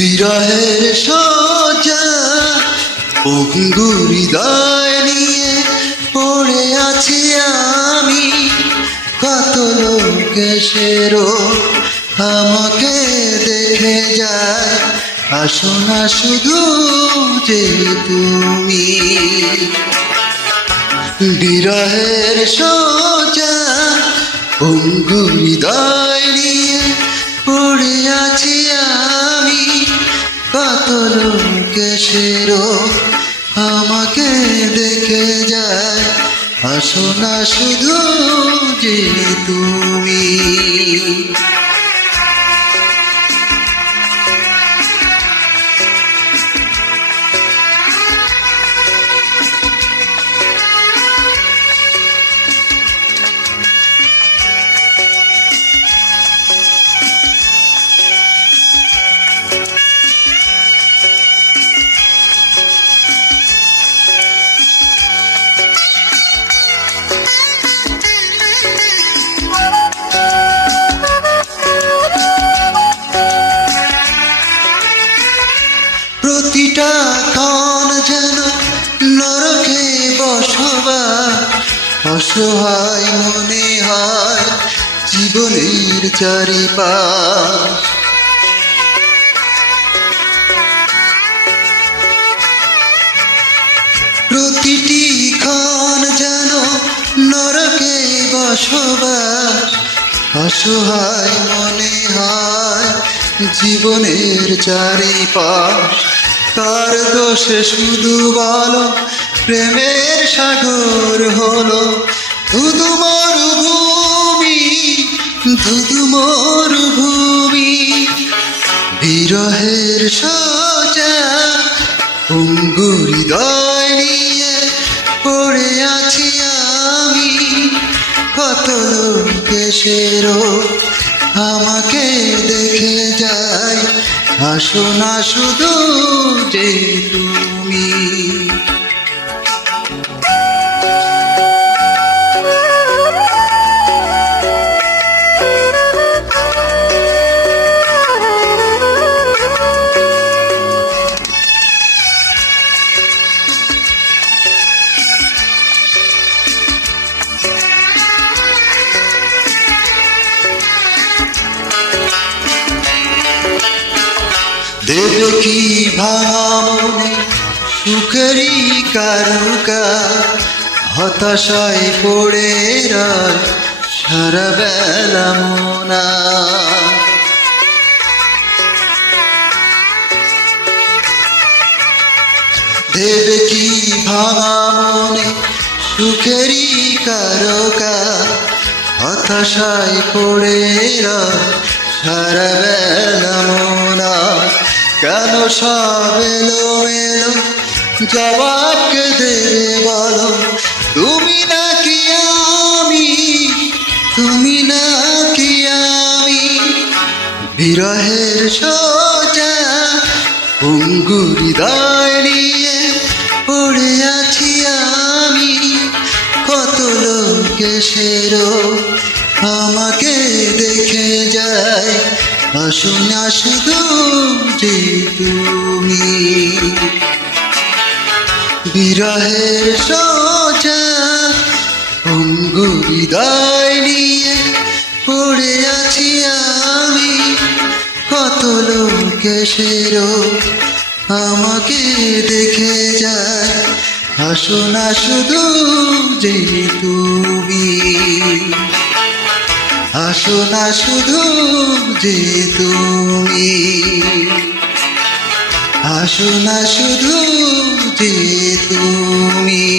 বিরহের সোজা পঙ্গু হৃদয় নিয়ে পড়ে আছি আমি। কত লোক এসেরো আমাকে দেখে যায়, আসো না শুধু যে তুমি। বিরহের সোজা পঙ্গু হৃদয় নিয়ে পড়ে আছি আমি। কত লোক এসেরো আমাকে দেখে যায়, আসো না শুধু যে তুমি। প্রতিটা ক্ষণ যেন নরকে বসবাস, অসহায় মনে হয় জীবনের চারিপাশ। প্রতিটি ক্ষণ যেন নরকে বসবাস, অসহায় মনে হয় জীবনের চারিপাশ। কার দোষে শুধু বলো প্রেমের সাগর হলো ধুধু মরুভূমি, ধুধু মরুভূমি। বিরহের সোজা পঙ্গু হৃদয় নিয়ে পড়ে আছি আমি। কত লোক এসেরো আমাকে দেখে যায়, আসো না শুধু যে তুমি। দেবে কি ভাঙা মনে সুখেরই কারুকাজ, হতাশায় পড়ে রয় সারা বেলা মোনা। দেবে কি ভাঙা মনে সুখেরই কারুকাজ, হতাশায় পড়ে রয় সারা বেলা মোনা। কেন সব এলো এলো জবাব দেবে বলো, তুমি নাকি আমি, তুমি নাকি আমি। বিরহের সোজা পঙ্গু হৃদয় নিয়ে পড়ে আছি আমি। কত লোক এসেরো আমাকে দেখে যায়, আসো না শুধু যে তুমি। বিরহের সোজা পঙ্গু হৃদয় নিয়ে পড়ে আছি আমি। কত লোক এসেরো আমাকে দেখে যায়, আসো না শুধু যে তুমি। আসো না শুধু যে তুমি, আসো না শুধু যে তুমি।